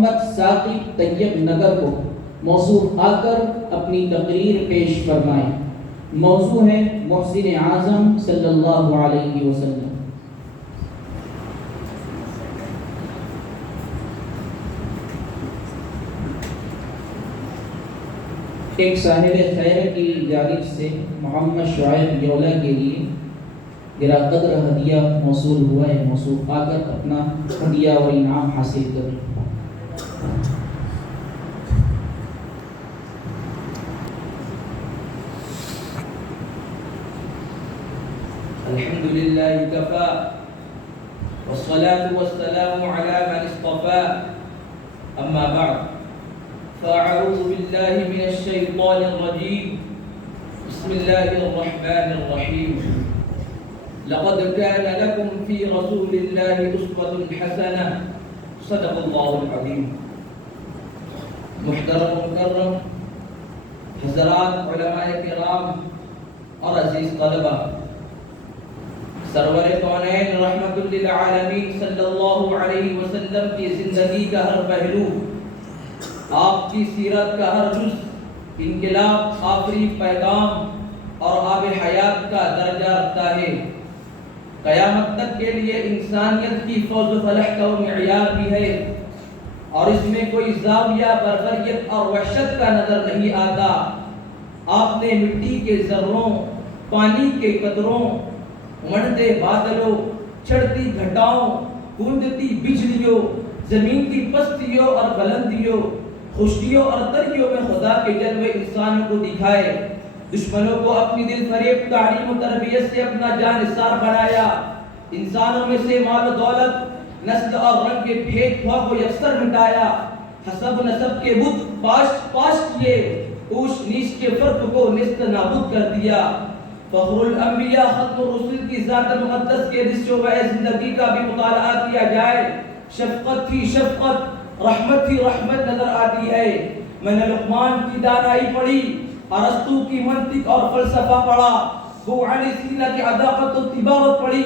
محمد ثاقب طیب نگر کو موصوف آ کر اپنی تقریر پیش فرمائیں۔ موضوع ہے محسن اعظم صلی اللہ علیہ وسلم۔ ایک صاحب خیر کی جانب سے محمد شعیب یولا کے لیے گرا قدر ہدیہ موصول ہوا ہے، موصوف آ کر اپنا ہدیہ و انعام حاصل کریں۔ الحمدللہ کفا والصلاة والسلام على من اصطفى اما بعد فاعوذ باللہ من الشیطان الرجیم بسم اللہ الرحمن الرحیم لقد كان لكم في رسول الله أسوة حسنة صدق الله العظیم۔ محترم مکرم حضرات علماء کرام اور عزیز طلبہ، سرور کونین رحمت للعالمین صلی اللہ علیہ وسلم کی زندگی کا ہر پہلو، آپ کی سیرت کا ہر جز انقلاب آفری پیغام اور آب حیات کا درجہ رکھتا ہے۔ قیامت تک کے لیے انسانیت کی فوز و فلح کا وہ معیار بھی ہے، اور اس میں کوئی زاویہ بربریت اور وحشت کا نظر نہیں آتا۔ آپ نے مٹی کے ذروں، پانی کے قطروں، اڑتے بادلوں، چڑھتی گھٹاؤں، گونجتی بجلیوں، زمین کی پستیوں اور بلندیوں، خشکیوں اور تریوں میں خدا کے جلوے انسانوں کو دکھائے۔ دشمنوں کو اپنی دل فریب تعلیم و تربیت سے اپنا جانثار بنایا۔ انسانوں میں سے مال و دولت، نسل اور رنگ کے بھید بھاؤ کو یکسر مٹایا۔ حسب و نسب کے بت پاش کیے، اونچ نیچ کے فرق کو نیست نابود کر دیا۔ فخر الانبیاء ختم الرسل کی ذات مقدس کے رشتوں و زندگی کا بھی مطالعہ کیا جائے، شفقت تھی شفقت، رحمت تھی رحمت نظر آتی ہے۔ میں نے لقمان کی دانائی پڑھی، ارسطو کی منطق اور فلسفہ پڑھا، ابو علی سینا کی عداقت و طباوت پڑھی،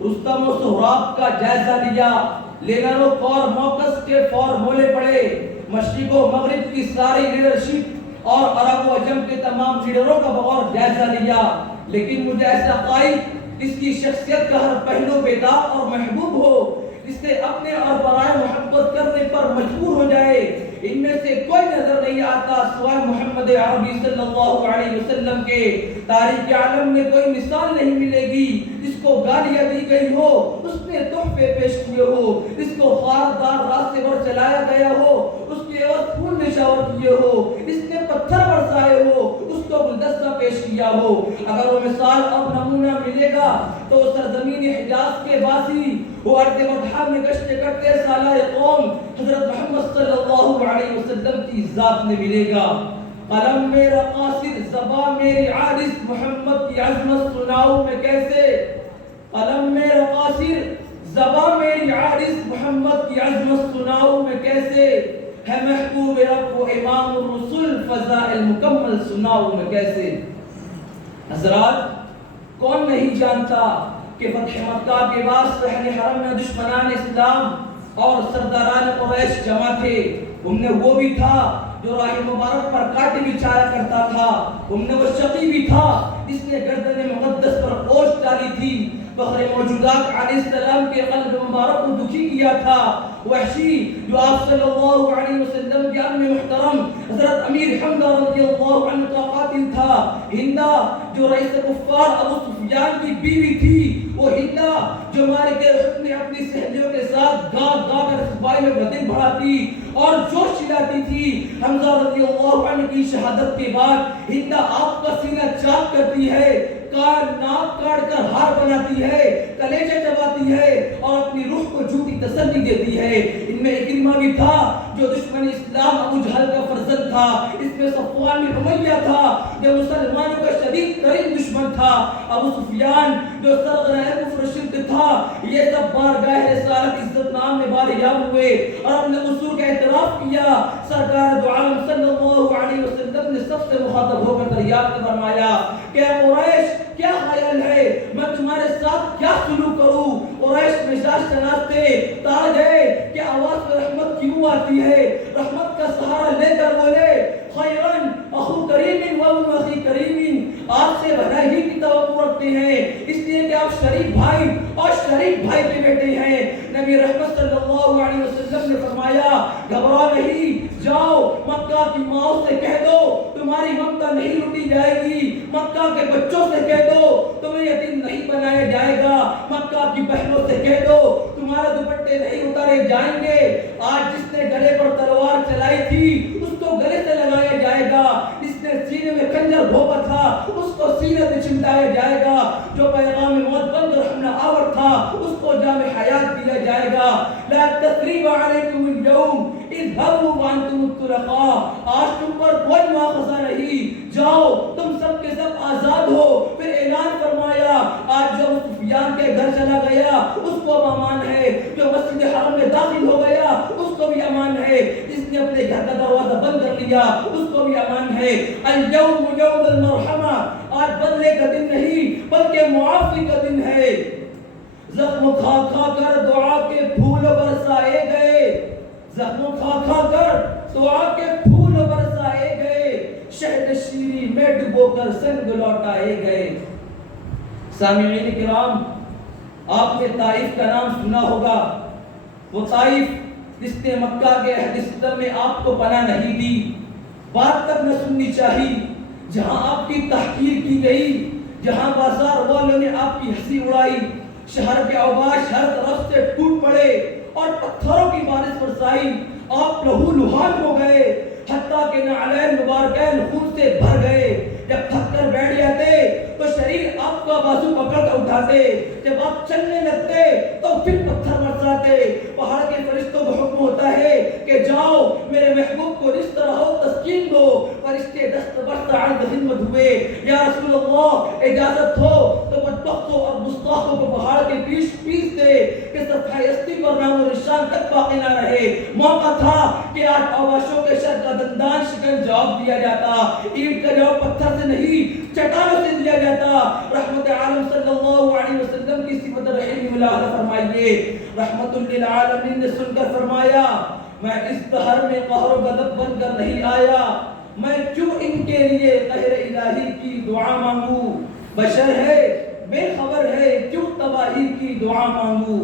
رستم و سہراب کا جائزہ لیا، لینن و کار موکس کے فارمولے پڑھے، مشرق و مغرب کی ساری لیڈرشپ اور عرب و عجم کے تمام لیڈروں کا بغور جائزہ لیا۔ لیکن مجھے ایسا قائد اس کی شخصیت کا ہر پہلو بیدار اور محبوب ہو، اس سے اپنے اور برائے محبت کرنے پر مجبور ہو جائے، ان میں سے کوئی نظر نہیں آتا سوائے محمد عربی صلی اللہ علیہ وسلم کے۔ تاریخ عالم میں کوئی مثال نہیں ملے گی جس کو گالیاں دی گئی ہو، اس نے تحفے پیش کیے ہو، اس کو خاردار راستے پر چلایا گیا ہو، اس کے عوض پھول نشاور کیے ہو، اس نے پتھر برسائے ہو، اس کو گلدستہ پیش کیا ہو۔ اگر وہ مثال اور نمونہ ملے گا تو سرزمین حجاز کے باسی، وہ ارض مدحہ میں گشت کرتے سالہ قوم حضرت محمد صلی اللہ علیہ وسلم کی ذات میں ملے گا۔ قلم میرا قاصر، زباں میری عاجز، محمد کی عظمت سناؤں میں کیسے؟ قلم میرا قاصر، زباں میری عاجز، محمد کی عظمت سناؤں میں کیسے؟ ہے محبوب رب و امام الرسل، فضائل مکمل سناؤں میں کیسے؟ حضرات، کون نہیں جانتا کہ فتح مکہ کے بعد صحن حرم میں دشمنان اسلام اور سرداران قریش جمع تھے۔ ان میں وہ بھی تھا جو راہ مبارک پر کانٹے بچھایا کرتا تھا، ان میں وہ شقی بھی تھا جس نے گردن مقدس پر اوش ڈالی تھی، فخر موجودات علیہ السلام کے قلب مبارک کو دکھی کیا تھا۔ وحشی جو آپ صلی اللہ علیہ وسلم کے عم محترم حضرت امیر حمزہ رضی اللہ عنہ کا قاتل تھا۔ ہندہ جو رئیس کفار ابو سفیان کی بیوی تھی، وہ ہندہ جو مالک حکم نے اپنی سہیلیوں کے ساتھ گا کر صبائی میں بدن بڑھاتی اور جوش چلاتی تھی۔ حمزہ رضی اللہ عنہ کی شہادت کے بعد ہندہ آپ کا سینہ چاک کرتی ہے، ناک کاٹ کر ہار بناتی ہے، کلیجہ چباتی ہے اور اپنی روح کو جھوٹی تسلی دیتی ہے۔ ان میں اکرمہ بھی تھا جو دشمن اسلام ابو جہل کا فرزند تھا، اس میں صفوان بن امیہ تھا جو مسلمانوں کا شدید ترین دشمن تھا، ابو سفیان جو سرغنہ کفر شرک تھا۔ یہ سب بارگاہ رسالت عزت نام میں باریاب ہوئے اور اپنے قصور کا اعتراف کیا۔ سرکار دو عالم صلی اللہ علیہ وسلم نے سب سے مخاطب ہو کر دریافت فرمایا کہ قریش کیا خیال ہے میں تمہارے ساتھ کیا سلوک کروں؟ قریش مزاج تنازتے تار گئے کہ آواز پر رحمت کیوں آتی ہے رحمت کا سہارا لے کر بولے خیرن اخو کریم و ابن اخی کریم، آپ سے بھلائی کی توقع رکھتے ہیں اس لیے کہ آپ شریف بھائی اور شریف بھائی کے بیٹے ہیں۔ نبی رحمت صلی اللہ علیہ وسلم نے فرمایا گھبرا نہیں، جاؤ مکہ کی ماؤں سے کہہ دو تمہاری ممتا نہیں لوٹی جائے گی، مکہ کے بچوں سے کہہ دو تمہیں یتیم نہیں بنایا جائے گا، مکہ کی بہنوں سے کہہ دو تمہارے دوپٹے نہیں اتارے جائیں گے۔ آج جس نے گلے پر تلوار چلائی تھی اس کو گلے سے لگایا جائے گا، جس نے سینے میں خنجر گھونپا تھا اس کو سینے سے چمٹایا جائے گا، جو پیغام موت بن کر حملہ آور تھا اس کو جام حیات دیا جائے گا۔ لا تثریب علیکم اليوم اذهبوا وانتم الطلقاء، آج تم پر کوئی مواخذہ نہیں، جاؤ تم سب کے سب آزاد ہو۔ پھر اعلان فرمایا آج جو سفیان کے گھر چلا گیا اس کو امان ہے، جو مسجد حرم میں داخل ہو گیا اس کو بھی امان ہے، جس نے اپنے گھر کا دروازہ بند کر لیا اس کو بھی امان ہے۔ اليوم یوم المرحمہ، آج بدلے کا دن نہیں بلکہ معافی کا دن ہے۔ زخم کھا کھا کر دعا کے پھول برسائے گئے، زخم کھا کھا کر دعا کے پھول برسائے گئے، شہد شیری میں ڈبو کر سنگ لوٹائے گئے۔ سامعین کرام، آپ نے طائف کا نام سنا ہوگا، وہ طائف جس نے مکہ کے عہد ستم میں آپ کو پناہ نہیں دی، بات تک نہ سننی چاہی، جہاں آپ کی تحقیر کی گئی، جہاں بازار والوں نے آپ کی ہنسی اڑائی، شہر کے اوباش ہر طرف سے ٹوٹ پڑے اور پتھروں کی بارش برسائی، آپ لہو لہان ہو گئے، حتیٰ کہ نعلین مبارکین خون سے بھر گئے۔ جب تھک کر بیٹھ جاتے تو شریر آپ کا بازو پکڑ کر اٹھاتے، جب آپ چلنے لگتے تو پھر پتھر برساتے۔ پہاڑ کے فرشتوں کو حکم ہوتا ہے کہ جاؤ میرے محبوب کو جس طرح ہو تسکین دو، فرشتے دست برست عرض خدمت ہوئے، یا رسول اللہ اجازت ہو تو بدبختوں اور گستاخوں کو پہاڑ کے پیس دے کہ صفحہ ہستی پر نام و نشان تک باقی نہ رہے۔ موقع تھا کہ آج اواشوں کے شر کا دندان شکن جواب دیا جاتا، اینٹ کا جواب پتھر سے نہیں چٹانوں سے دیا جاتا۔ رحمت عالم صلی اللہ علیہ وسلم کی صفت رحیم ملاحظہ فرمائیے، رحمت للعالمین نے سن کر فرمایا میں اس دہر میں قہر و غضب بن کر نہیں آیا، میں کیوں ان کے لیے قہر الہی کی دعا مانگوں، بشر ہے بے خبر ہے کیوں تباہی کی دعا مانگوں۔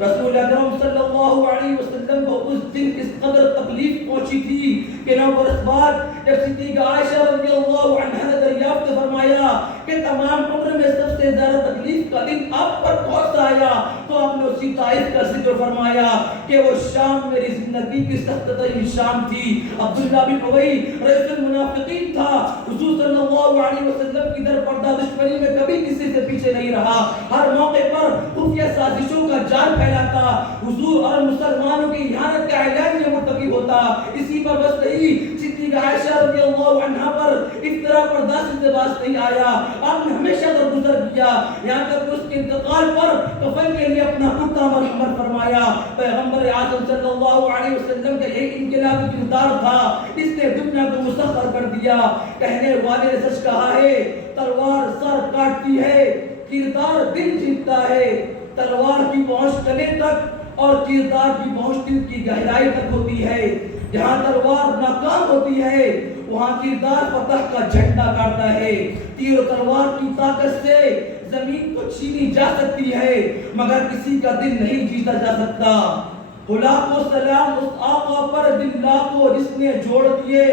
رسول اکرم صلی اللہ علیہ وسلم کو اس دن اس قدر تکلیف پہنچی تھی کہ 9 برس بعد جب صدیقہ عائشہ رضی اللہ عنہا نے دریافت فرمایا کہ تمام عمر میں سب سے زیادہ تکلیف کا دن آپ پر کون سا آیا، تو آپ نے اسی طائف کا ذکر فرمایا کہ وہ شام میری زندگی کی سخت ترین شام تھی۔ عبداللہ بن ابی رئیس المنافقین تھا، حضور صلی اللہ علیہ وسلم کی در پردہ دشمنی میں کبھی کسی سے پیچھے نہیں رہا، ہر موقع پر خفیہ سازشوں کا جال پھیلاتا، حضور اور مسلمانوں کی احانت کا اعلان میں مرتکب ہوتا۔ اسی پر بس نہیں، صدیقہ عائشہ رضی اللہ عنہا پر افطرا برداشت سے باز نہیں آیا، آپ نے ہمیشہ درگزر کیا، یہاں تک اس کے انتقال پر کفن کے لیے اپنا کرتا مرحمت فرمایا۔ پیغمبر اعظم صلی اللہ علیہ وسلم کا ایک انقلابی کردار تھا، اس نے دنیا کو مسخر کر دیا۔ کہنے والے نے سچ کہا ہے، تلوار سر کاٹتی ہے، کردار دل جیتتا ہے۔ تلوار کی پہنچ گلے تک اور کردار کی پہنچ دل کی گہرائی تک ہوتی ہے۔ جہاں تلوار ناکام ہوتی ہے وہاں کردار فتح کا جھنڈا گاڑتا ہے۔ تیر و تلوار کی طاقت سے زمین کو چھینی جا سکتی ہے مگر کسی کا دل نہیں جیتا جا سکتا۔ لاکھوں سلام اس آقا پر دل لاکھوں جس نے جوڑ دیے،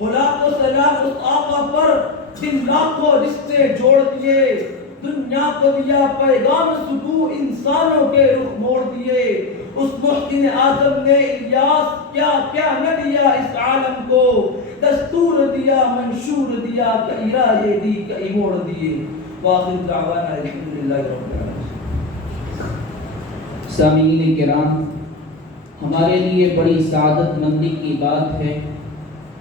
لاکھوں سلام اس آقا پر دل لاکھوں جس نے جوڑ دیے، دنیا کو دیا پیغام سکو انسانوں کے رخ موڑ دیے۔ اس محسن اعظم نے الیاس کیا کیا نہ دیا اس عالم کو، دستور دیا منشور دیا کہیں راہ دی کہیں موڑ دیے۔ وآخر دعوانا الحمدللہ رب العالمین۔ سامعین کرام، ہمارے لیے بڑی سعادت مندی کی بات ہے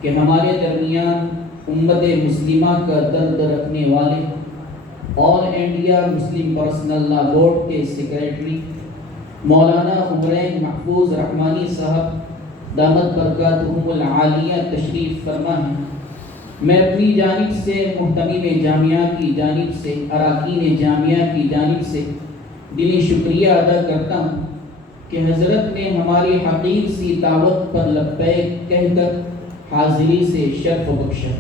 کہ ہمارے درمیان امت مسلمہ کا درد رکھنے والے آل انڈیا مسلم پرسنل لا بورڈ کے سیکریٹری مولانا عمرین محفوظ رحمانی صاحب دامت برکاتہم العالیہ تشریف فرما ہیں۔ میں اپنی جانب سے محتمم جامعہ کی جانب سے، اراکین جامعہ کی جانب سے دلی شکریہ ادا کرتا ہوں کہ حضرت نے ہماری حقیر سی دعوت پر لبیک کہہ کر حاضری سے شرف بخشا۔